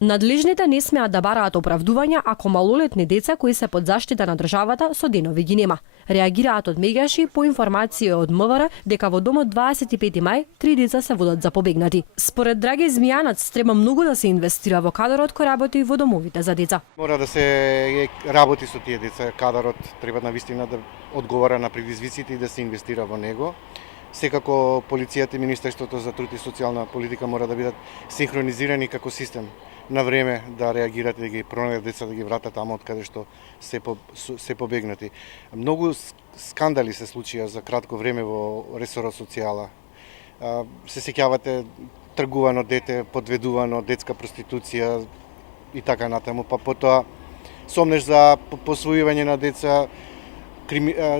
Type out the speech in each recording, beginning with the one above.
Надлежните не смеат да бараат оправдувања ако малолетни деца кои се под заштита на државата со денови ги нема. Реагираат од меѓаши по информација од МВР дека во домот 25 мај 3 деца се водат за побегнати. Според Драги Змијанац треба многу да се инвестира во кадарот кој работи во домовите за деца. Мора да се работи со тие деца, кадарот треба навистина да одговара на предизвиците и да се инвестира во него. Секако полицијата и Министерството за труд и социјална политика мора да бидат синхронизирани како систем на време да реагират и да ги пронајдат деца, да ги вратат таму од каде што се побегнати. Многу скандали се случија за кратко време во ресорот социјала. Се сеќавате тргувано дете, подведувано, детска проституција и така натаму, па потоа сомнеш за посвојување на деца,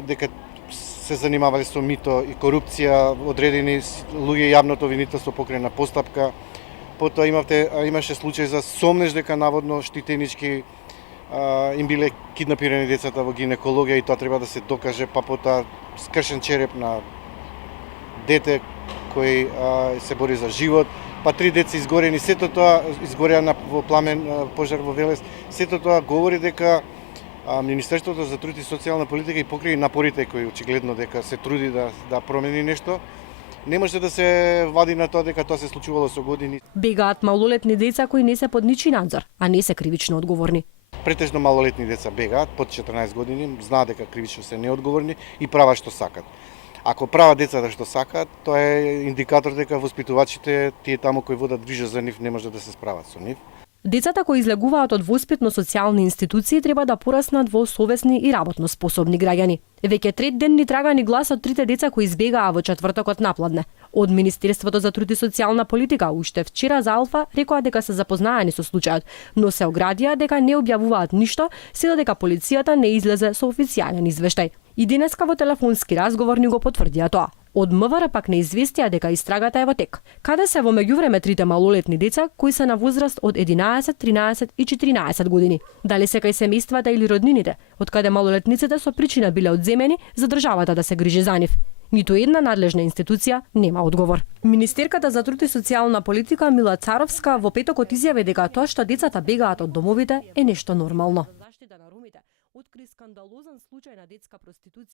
дека се занимавале со мито и корупција, одредени луѓе јавното обвинителство покрена постапка. Потоа имаше случај за сомнеш дека наводно штитенички им биле киднапирани децата во гинекологија и тоа треба да се докаже, па потоа скршен череп на дете кој се бори за живот, па 3 деца изгорени, сето тоа изгореа во пламен пожар во Велес. Сето тоа говори дека Министерството за труд и социјална политика и покрај напорите кои очигледно дека се труди да промени нешто, не може да се вади на тоа дека тоа се случувало со години. Бегаат малолетни деца кои не се под ничи надзор, а не се кривично одговорни. Претежно малолетни деца бегаат под 14 години, знаат дека кривично се неодговорни и прават што сакат. Ако прават децата што сакаат, тоа е индикатор дека воспитувачите, тие таму кои водат грижа за нив, не може да се справат со нив. Децата кои излегуваат од воспитно-социјални институции треба да пораснат во совесни и работно способни граѓани. Веќе трет ден ни трага ни глас од 3 деца кои избегаа во четвртокот напладне. Од Министерството за труд и социјална политика уште вчера за Алфа рекоа дека се запознаени со случајот, но се оградија дека не објавуваат ништо, се додека полицијата не излезе со официјален извештај. И денеска во телефонски разговор ни го потврдија тоа. Од МВР пак не известија дека истрагата е во тек. Каде се во меѓувреме трите малолетни деца кои се на возраст од 11, 13 и 14 години? Дали се кај семејствата или роднините, од каде малолетниците со причина биле одземени за државата да се грижи за нив? Ниту една надлежна институција нема одговор. Министерката за труд и социјална политика Мила Царовска во петокот изјави дека тоа што децата бегаат од домовите е нешто нормално. Откри скандалозен случај на детска проституција